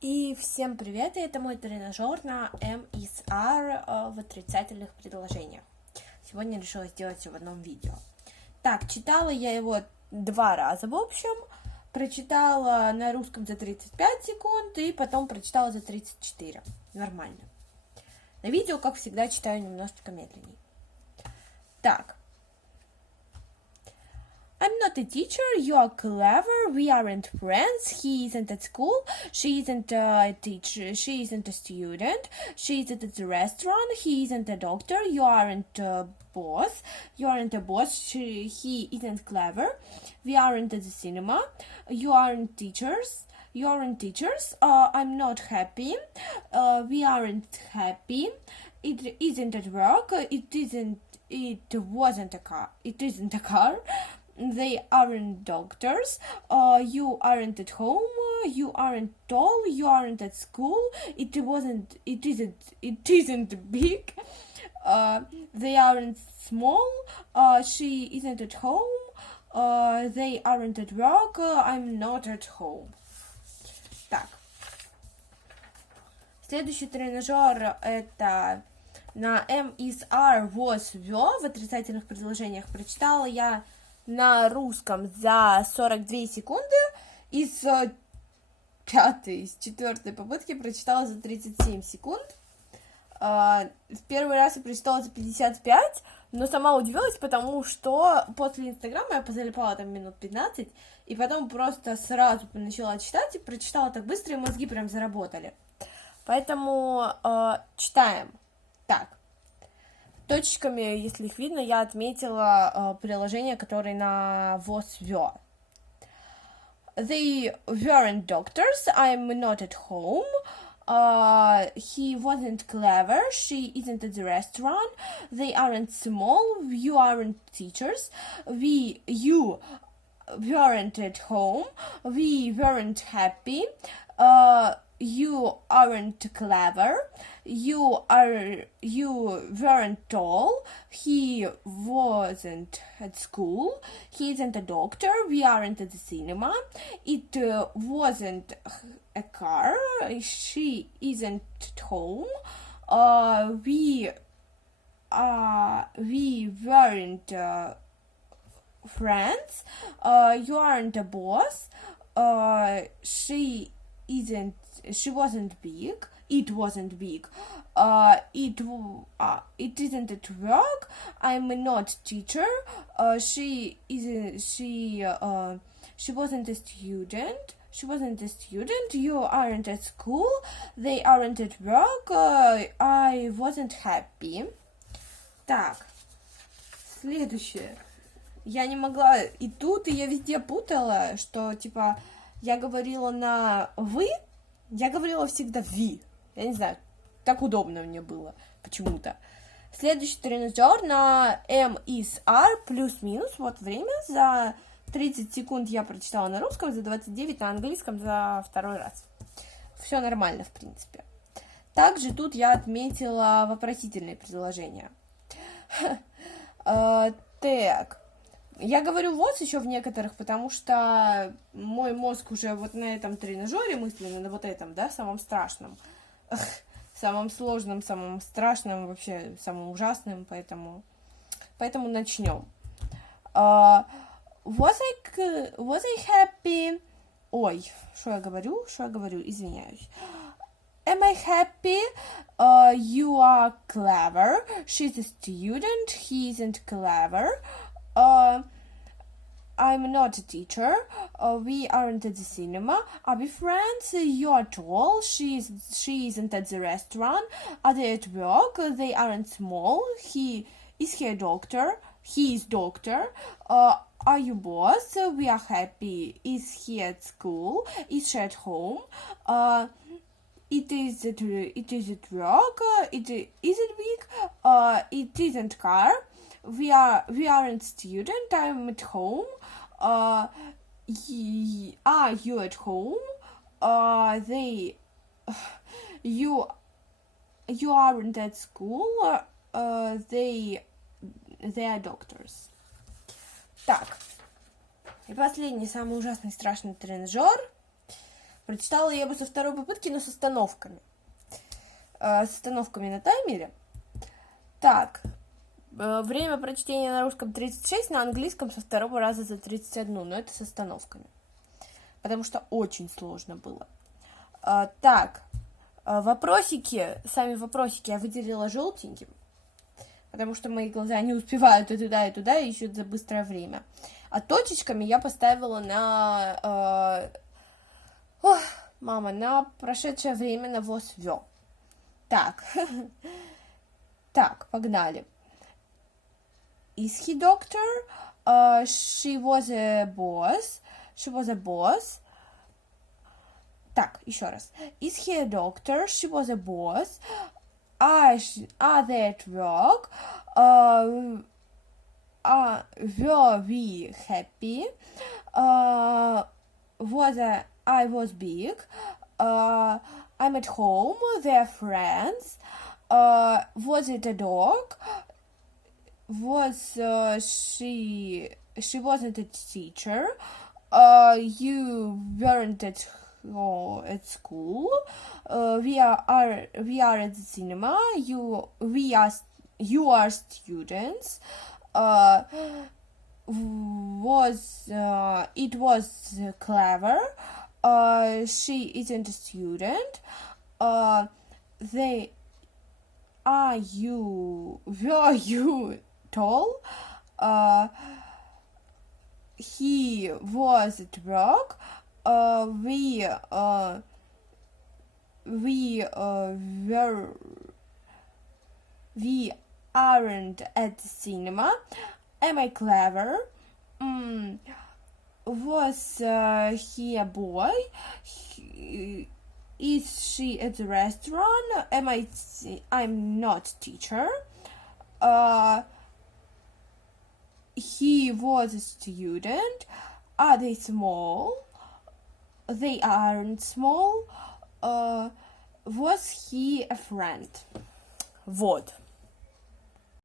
И всем привет, и это мой тренажер на M is R в отрицательных предложениях. Сегодня решила сделать все в одном видео. Так, читала я его 2 раза, в общем. Прочитала на русском за 35 секунд, и потом прочитала за 34. Нормально. На видео, как всегда, читаю немножечко медленнее. Так. I'm not a teacher, you are clever, we aren't friends, he isn't at school, she isn't a teacher, she isn't a student, she isn't at the restaurant, he isn't a doctor, you aren't a boss, he isn't clever, we aren't at the cinema, you aren't teachers, I'm not happy, we aren't happy, it isn't at work, it isn't a car, they aren't doctors, you aren't at home, you aren't tall, you aren't at school, it isn't big, they aren't small, she isn't at home, they aren't at work, I'm not at home. Так. Следующий тренажер это на M is R was were в отрицательных предложениях. Прочитала я на русском за 42 секунды, из 4 попытки прочитала за 37 секунд. В первый раз я прочитала за 55, но сама удивилась, потому что после Инстаграма я позалипала там минут 15, и потом просто сразу начала читать, и прочитала так быстро, и мозги прям заработали. Поэтому читаем. Так. Точечками, если их видно, я отметила приложения, которые на was were. They weren't doctors, I'm not at home. He wasn't clever, she isn't at the restaurant. They aren't small, you aren't teachers. You weren't at home, we weren't happy. You aren't clever, you weren't tall, he wasn't at school, he isn't a doctor, we aren't at the cinema, it wasn't a car, she isn't at home, we weren't friends, you aren't a boss, she wasn't big. It wasn't big. It isn't at work. I'm not teacher. She wasn't a student. She wasn't a student. You aren't at school. They aren't at work. I wasn't happy. Так. Следующее. Я не могла и тут, и я везде путала, что типа я говорила на вы. Я говорила всегда «ви». Я не знаю, так удобно мне было почему-то. Следующий тренажер на M is R плюс-минус. Вот время. За 30 секунд я прочитала на русском, за 29 на английском за второй раз. Все нормально, в принципе. Также тут я отметила вопросительные предложения. Так. Я говорю «вот» еще в некоторых, потому что мой мозг уже вот на этом тренажере мысленно, на вот этом, да, самом страшном, самом сложном, самом страшном, вообще самом ужасном, поэтому начнем. Was I happy? Ой, что я говорю, извиняюсь. Am I happy? You are clever. She's a student. He isn't clever. I'm not a teacher. We aren't at the cinema. Are we friends? You are tall. She isn't at the restaurant. Are they at work? They aren't small. Is he a doctor? He is doctor. Are you boss? We are happy. Is he at school? Is she at home? It is at work. It isn't big. It isn't car. We aren't student. I'm at home. Are you at home? You aren't at school. They are doctors. Так. И последний, самый ужасный, страшный тренажер. Прочитала я его со второй попытки, но с остановками. С остановками на таймере. Так, время прочтения на русском 36, на английском со второго раза за 31, но это с остановками. Потому что очень сложно было. Так, вопросики, сами вопросики я выделила желтеньким, потому что мои глаза не успевают и туда, и ищут за быстрое время. А точечками я поставила на... на прошедшее время, на ВОС-ВЕ. Так, погнали. Is he doctor? She was a boss. Так, еще раз. Is he a doctor? She was a boss. Are they at work? Were we happy? I was big. I'm at home. They're friends. Was it a dog? Was she wasn't a teacher? You weren't at school. We are at the cinema. You are students. It was clever. She isn't a student. Were you tall? He was at work. We aren't at the cinema. Am I clever? Was he a boy? Is she at the restaurant? I'm not teacher. He was a student. Are they small? They aren't small. Was he a friend? Вот.